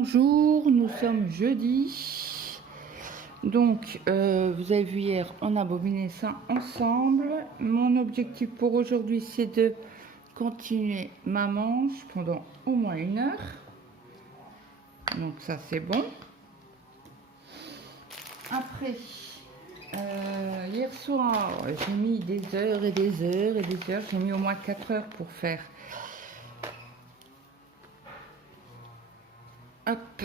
Bonjour, nous sommes jeudi. Donc, vous avez vu hier, on a bobiné ça ensemble. Mon objectif pour aujourd'hui, c'est de continuer ma manche pendant au moins 1 heure. Donc ça, c'est bon. Après, hier soir, j'ai mis des heures et des heures et des heures. J'ai mis au moins 4 heures pour faire. Hop.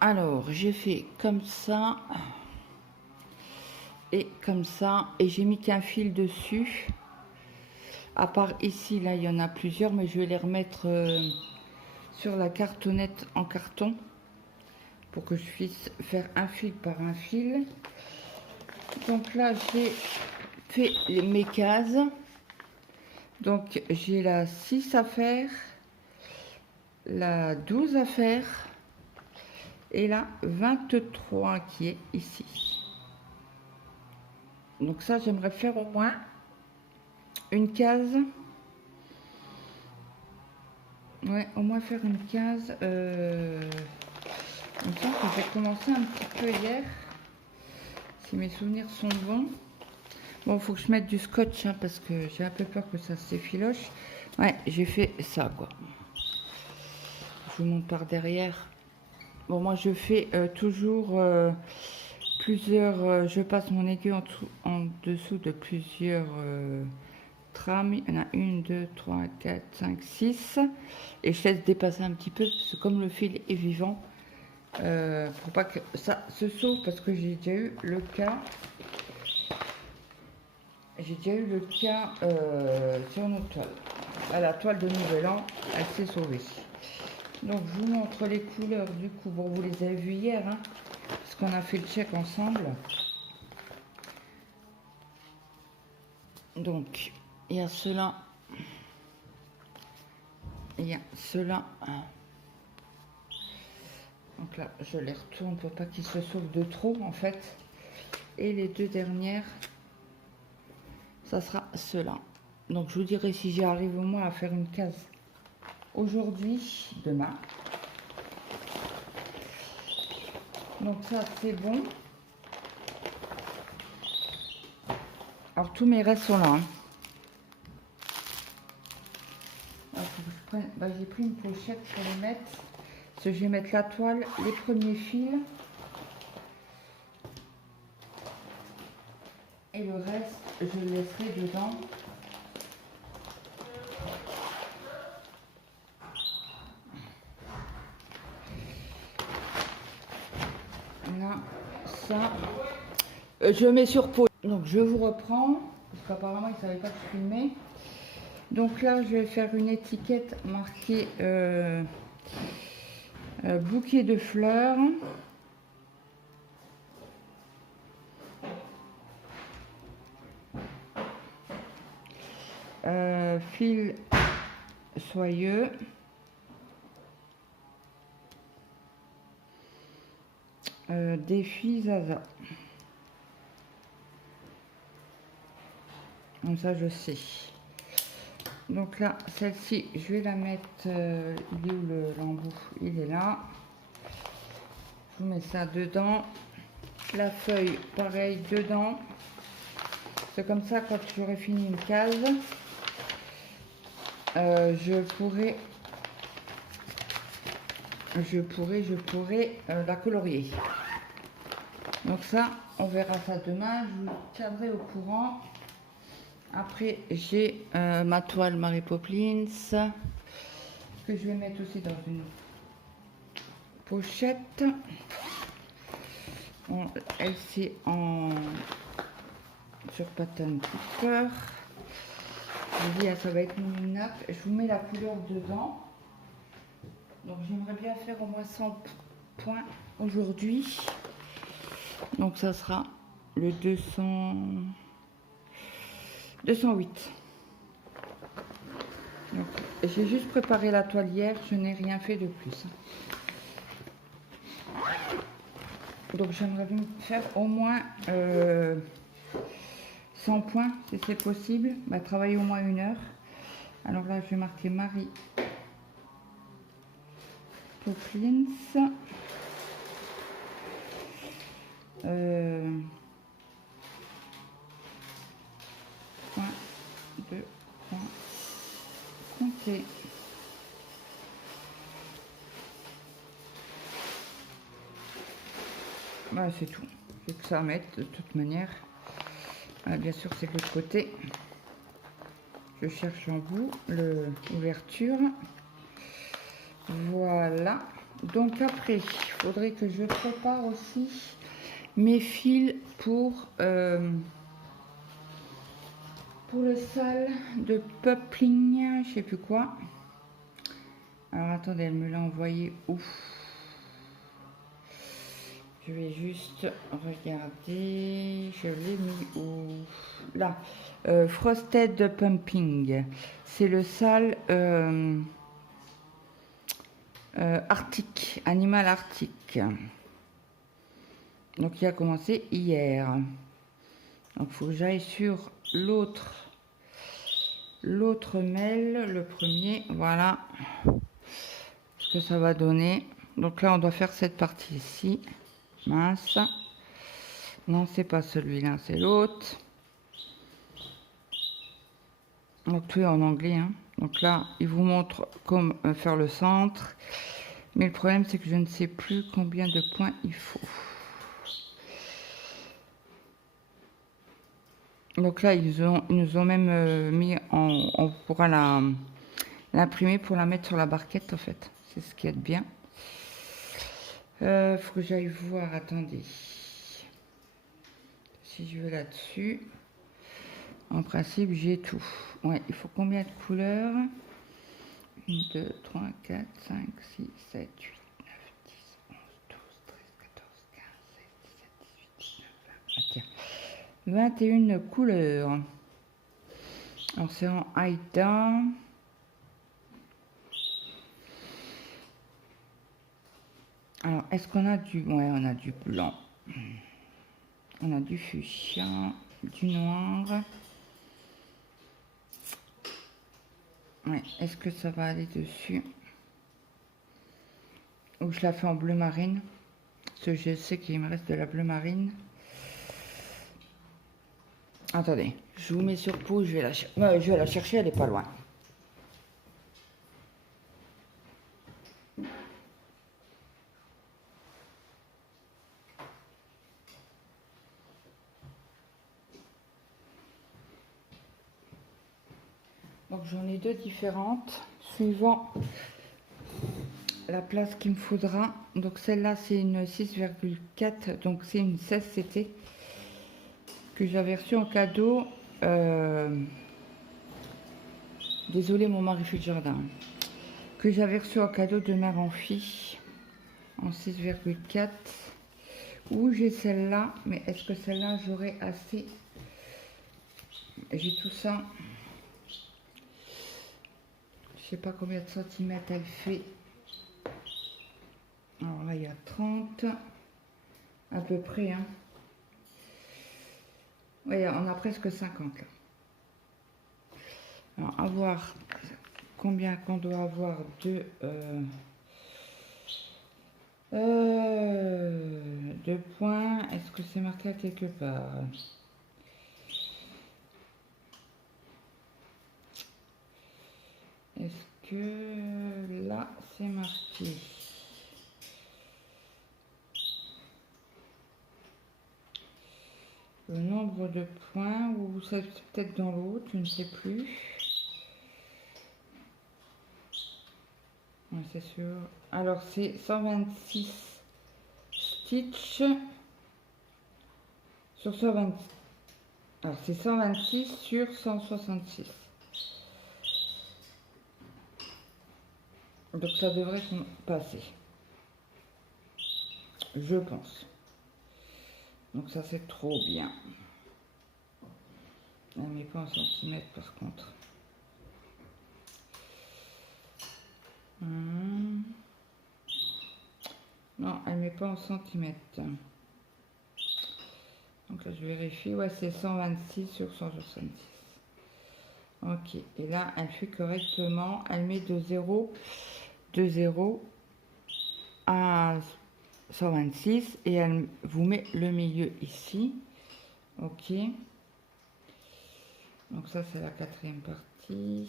Alors, j'ai fait comme ça et comme ça, et j'ai mis qu'un fil dessus. À part ici, là, il y en a plusieurs, mais je vais les remettre sur la cartonnette en carton pour que je puisse faire un fil par un fil. Donc là, j'ai fait mes cases. Donc, j'ai la 6 à faire, la 12 à faire et la 23 qui est ici. Donc ça, j'aimerais faire au moins une case. Ouais, au moins faire une case. Il me semble que j'ai commencé un petit peu hier. Si mes souvenirs sont bons. Bon, il faut que je mette du scotch hein, parce que j'ai un peu peur que ça s'effiloche. Ouais, j'ai fait ça quoi. Je vous montre par derrière. Bon, moi je fais toujours plusieurs. Je passe mon aiguille en dessous de plusieurs trames. Il y en a 1, 2, 3, 4, 5, 6. Et je laisse dépasser un petit peu parce que comme le fil est vivant, pour pas que ça se sauve parce que j'ai déjà eu le cas. J'ai déjà eu le cas sur notre toile. À la toile de Nouvel An, elle s'est sauvée. Donc je vous montre les couleurs du coup. Bon, vous les avez vues hier, hein, parce qu'on a fait le check ensemble. Donc il y a cela. Il y a cela. Donc là, je les retourne pour pas qu'ils se sauvent de trop en fait. Et les deux dernières, ça sera cela. Donc je vous dirai si j'y arrive au moins à faire une case aujourd'hui, demain. Donc ça c'est bon. Alors tous mes restes sont là. Hein. J'ai pris une pochette pour les mettre. Parce que je vais mettre la toile, les premiers fils. Et le reste, je le laisserai dedans. Là, ça. Je mets sur pause. Donc je vous reprends. Parce qu'apparemment, ils ne savaient pas que je filmais. Donc là, je vais faire une étiquette marquée bouquet de fleurs. Fil soyeux. Défi Zaza. Comme ça, je sais. Donc là, celle-ci, je vais la mettre. Il est où l'embout? Il est là. Je vous mets ça dedans. La feuille, pareil, dedans. C'est comme ça, quand j'aurai fini une case, je pourrai la colorier. Donc ça, on verra ça demain. Je vous tiendrai au courant. Après, j'ai ma toile Mary Poppins que je vais mettre aussi dans une pochette. Elle c'est en sur pattern paper. Je dis, ça va être une nappe. Je vous mets la couleur dedans. Donc j'aimerais bien faire au moins 100 points aujourd'hui. Donc ça sera le 208. J'ai juste préparé la toile hier, je n'ai rien fait de plus. Donc j'aimerais bien faire au moins 100 points si c'est possible. Bah, travailler au moins 1 heure. Alors là je vais marquer Mary Poppins. Voilà, c'est tout. J'ai que ça à mettre de toute manière. Ah, bien sûr, c'est de l'autre côté. Je cherche en bout l'ouverture. Voilà. Donc après, il faudrait que je prépare aussi mes fils pour le sale de Pupling, je sais plus quoi. Alors attendez, elle me l'a envoyé où? Je vais juste regarder. Je l'ai mis où? Là. Frosted Pumping. C'est le sale arctique, animal arctique. Donc il a commencé hier. Donc il faut que j'aille sur l'autre mail, le premier, voilà ce que ça va donner. Donc là on doit faire cette partie ici. Mince. Non, c'est pas celui-là, c'est l'autre. Donc tout est en anglais, hein. Donc là il vous montre comment faire le centre, mais le problème c'est que je ne sais plus combien de points il faut. Donc là, ils nous ont même mis on pourra l'imprimer pour la mettre sur la barquette en fait. C'est ce qui est bien. Faut que j'aille voir, attendez. Si je veux là-dessus. En principe, j'ai tout. Ouais, il faut combien de couleurs? 1, 2, 3, 4, 5, 6, 7, 8, 9, 10, 11, 12, 13, 14, 15, 16, 17, 18, 19, 20. Ah, tiens. 21 couleurs. Alors c'est en Aïda. Alors est-ce qu'on a du... Ouais, on a du blanc. On a du fuchsia, du noir. Ouais, est-ce que ça va aller dessus? Ou je la fais en bleu marine? Parce que je sais qu'il me reste de la bleu marine. Attendez, je vous mets sur pause, je vais la chercher, elle est pas loin. Donc j'en ai deux différentes, suivant la place qu'il me faudra. Donc celle-là c'est une 6,4, donc c'est une 16 CT que j'avais reçue en cadeau. Désolé, mon mari fait le jardin. Que j'avais reçu en cadeau de mère en fille en 6,4. Ou j'ai celle-là, mais est-ce que celle-là j'aurai assez? J'ai tout ça. Je sais pas combien de centimètres elle fait. Alors là il y a 30 à peu près, hein. Oui, on a presque 50 là. Alors à voir combien qu'on doit avoir de points. Est-ce que c'est marqué à quelque part? Est-ce que là c'est marqué? Le nombre de points, ou c'est peut-être dans l'autre, je ne sais plus. Ouais, c'est sûr. Alors c'est 126 stitch sur 120. Alors c'est 126 sur 166. Donc ça devrait passer. Je pense. Donc ça c'est trop bien. Elle ne met pas en centimètres par contre. Non, elle ne met pas en centimètres. Donc là je vérifie. Ouais, c'est 126 sur 166. Ok. Et là elle fait correctement. Elle met de 0 à 126 et elle vous met le milieu ici. Ok. Donc ça c'est la quatrième partie.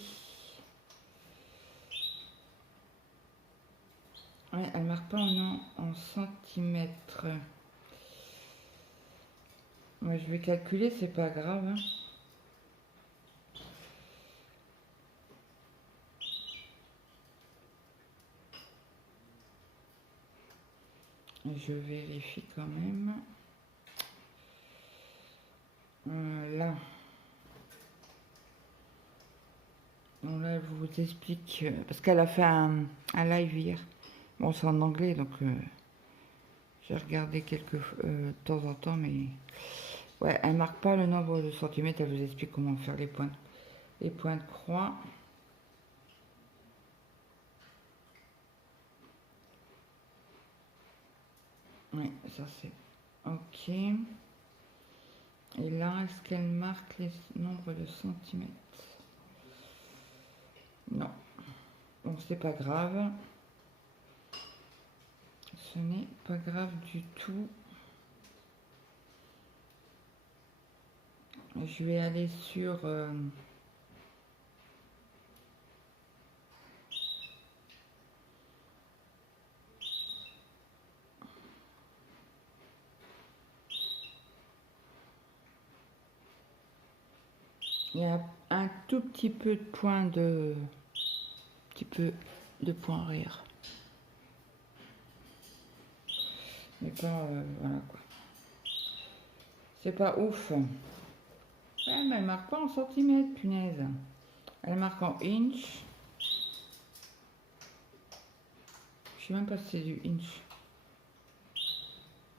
Ouais, elle marque pas en centimètres. Moi, je vais calculer, c'est pas grave. Hein. Je vérifie quand même. Là. Donc là, elle vous explique. Parce qu'elle a fait un live hier. Bon, c'est en anglais, donc j'ai regardé quelques de temps en temps, mais ouais, elle marque pas le nombre de centimètres. Elle vous explique comment faire les points de croix. Oui, ça c'est ok. Et là, est-ce qu'elle marque les nombres de centimètres? Non. Bon, c'est pas grave. Ce n'est pas grave du tout. Je vais aller sur... il y a un tout petit peu de points de... points arrière. Mais pas... voilà quoi. C'est pas ouf. Ouais, mais elle marque pas en centimètres, punaise. Elle marque en inch. Je sais même pas si c'est du inch.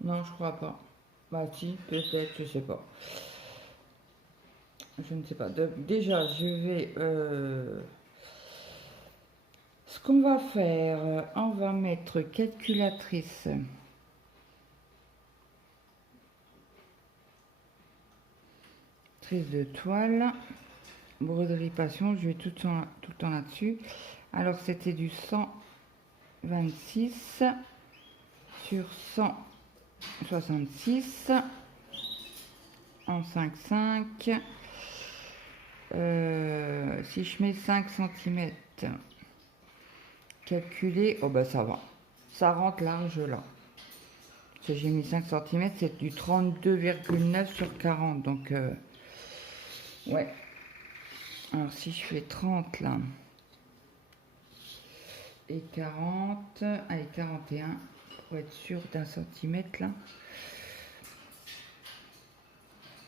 Non, je crois pas. Bah si, peut-être, je sais pas. Je ne sais pas. Donc, déjà, je vais... ce qu'on va faire, on va mettre calculatrice. Trice de toile. Broderie passion, je vais tout le temps là-dessus. Alors, c'était du 126 sur 166 en 5,5. Si je mets 5 cm, calculer, oh bah ça va. Ça rentre large là. Si j'ai mis 5 cm, c'est du 32,9 sur 40. Donc, ouais. Alors, si je fais 30 là, et 40, allez, 41, pour être sûr d'un centimètre là.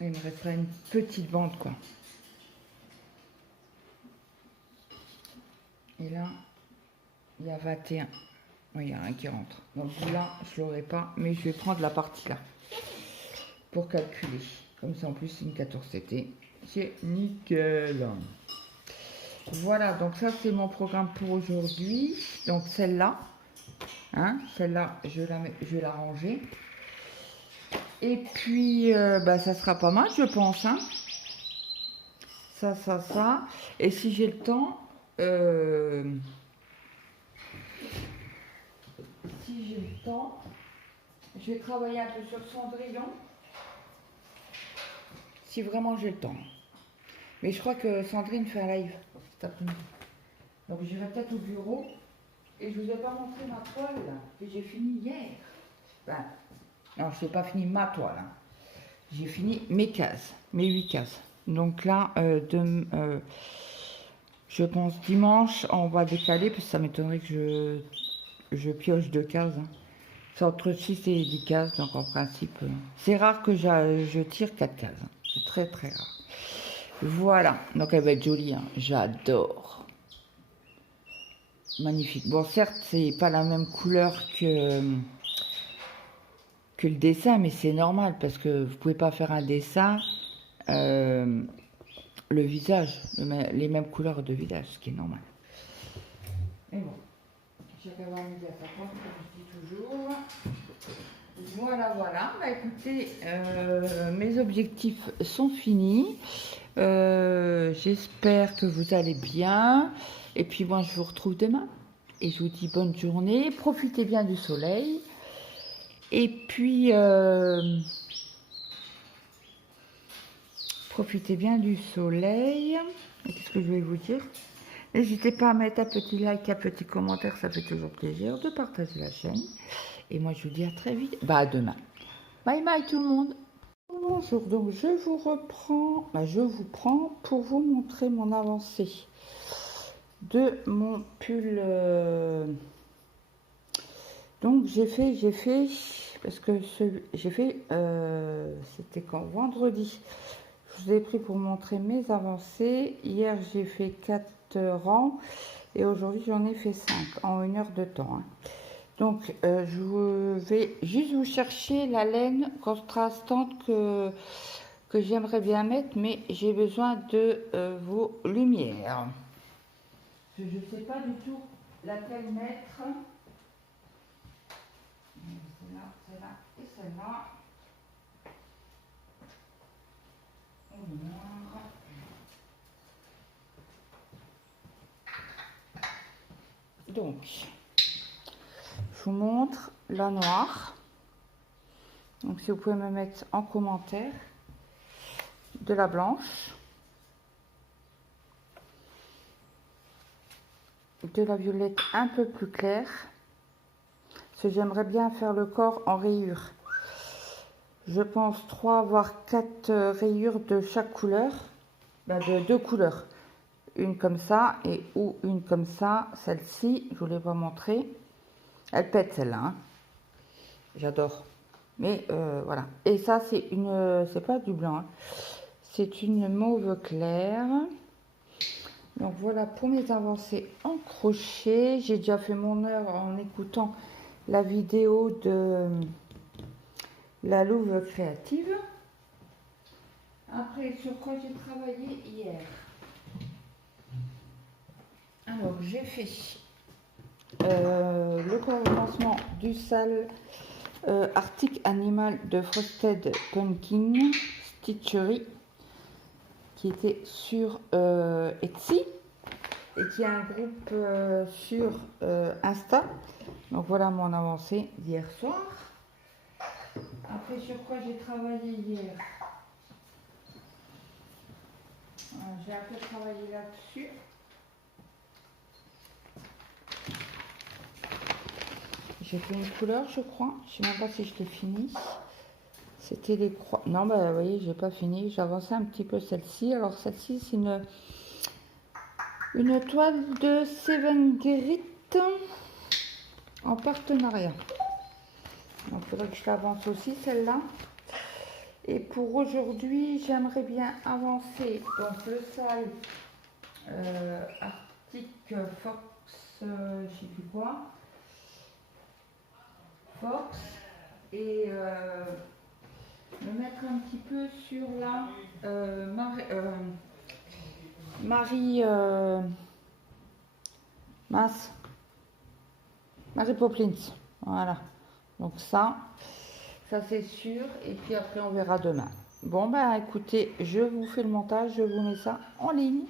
Il me restera une petite bande quoi. Et là, il y a 21. Oui, il y a un qui rentre. Donc là, je l'aurai pas, mais je vais prendre la partie là pour calculer. Comme ça, en plus, c'est une 14 CT. C'est nickel. Voilà, donc ça, c'est mon programme pour aujourd'hui. Donc celle-là, hein, celle-là, je vais la ranger. Et puis, bah, ça sera pas mal, je pense. Hein. Ça. Et si j'ai le temps... si j'ai le temps, je vais travailler un peu sur Cendrillon. Si vraiment j'ai le temps. Mais je crois que Sandrine fait un live cet après-midi. Donc j'irai peut-être au bureau. Et je vous ai pas montré ma toile là, que j'ai fini hier. Ben, non, je n'ai pas fini ma toile. Hein. J'ai fini mes cases, mes 8 cases. Donc là, je pense dimanche, on va décaler, parce que ça m'étonnerait que je pioche 2 cases. Hein. C'est entre 6 et 10 cases, donc en principe, c'est rare que je tire 4 cases. Hein. C'est très très rare. Voilà, donc elle va être jolie, hein. J'adore. Magnifique. Bon, certes, c'est pas la même couleur que le dessin, mais c'est normal, parce que vous pouvez pas faire un dessin... le visage, les mêmes couleurs de visage, ce qui est normal. Mais bon, chacun va midi à sa porte, comme je dis toujours. Voilà. Bah écoutez, mes objectifs sont finis. J'espère que vous allez bien. Et puis moi, je vous retrouve demain. Et je vous dis bonne journée. Profitez bien du soleil. Et puis... profitez bien du soleil. Qu'est-ce que je vais vous dire? N'hésitez pas à mettre un petit like, un petit commentaire, ça fait toujours plaisir de partager la chaîne. Et moi, je vous dis à très vite. Bah, à demain. Bye bye tout le monde. Bonjour, donc je vous reprends, je vous prends pour vous montrer mon avancée de mon pull. Donc j'ai fait, parce que j'ai fait, c'était quand vendredi. Je vous ai pris pour montrer mes avancées. Hier j'ai fait 4 rangs et aujourd'hui j'en ai fait 5 en 1 heure de temps. Donc je vais juste vous chercher la laine contrastante que j'aimerais bien mettre, mais j'ai besoin de vos lumières. Je ne sais pas du tout laquelle mettre. Celle-là et celle-là. Donc, je vous montre la noire. Donc, si vous pouvez me mettre en commentaire de la blanche, de la violette un peu plus claire. Parce que j'aimerais bien faire le corps en rayures. Je pense 3 voire 4 rayures de chaque couleur, de 2 couleurs. Une comme ça et ou une comme ça. Celle-ci, je vous l'ai pas montré. Elle pète celle-là. Hein. J'adore. Mais voilà. Et ça, c'est pas du blanc. Hein. C'est une mauve claire. Donc voilà pour mes avancées en crochet. J'ai déjà fait mon heure en écoutant la vidéo de la Louve créative. Après, sur quoi j'ai travaillé hier? Alors, j'ai fait le commencement du sale Arctic Animal de Frosted Pumpkin Stitchery qui était sur Etsy et qui a un groupe sur Insta. Donc voilà mon avancée d'hier soir. Après, sur quoi j'ai travaillé hier? J'ai un peu travaillé là-dessus. J'ai fait une couleur, je crois. Je ne sais même pas si je l'ai fini. C'était les croix. Non, bah, vous voyez, j'ai pas fini. J'ai avancé un petit peu celle-ci. Alors, celle-ci, c'est une toile de Seven Grit en partenariat. Donc, il faudrait que je l'avance aussi, celle-là. Et pour aujourd'hui, j'aimerais bien avancer. Donc, le sale Arctic Fox, je ne sais plus quoi. Fox. Et me mettre un petit peu sur la Mary Poppins. Voilà. Donc ça c'est sûr. Et puis après, on verra demain. Bon, bah écoutez, je vous fais le montage, je vous mets ça en ligne.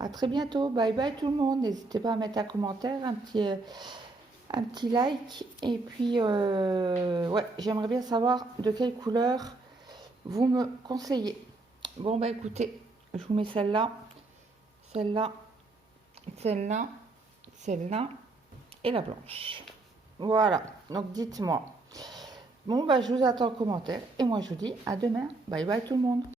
À très bientôt. Bye bye tout le monde. N'hésitez pas à mettre un commentaire, un petit like. Et puis, ouais, j'aimerais bien savoir de quelle couleur vous me conseillez. Bon, bah écoutez, je vous mets celle-là, celle-là, celle-là, celle-là et la blanche. Voilà, donc dites-moi. Bon, bah je vous attends en commentaire et moi je vous dis à demain. Bye bye tout le monde.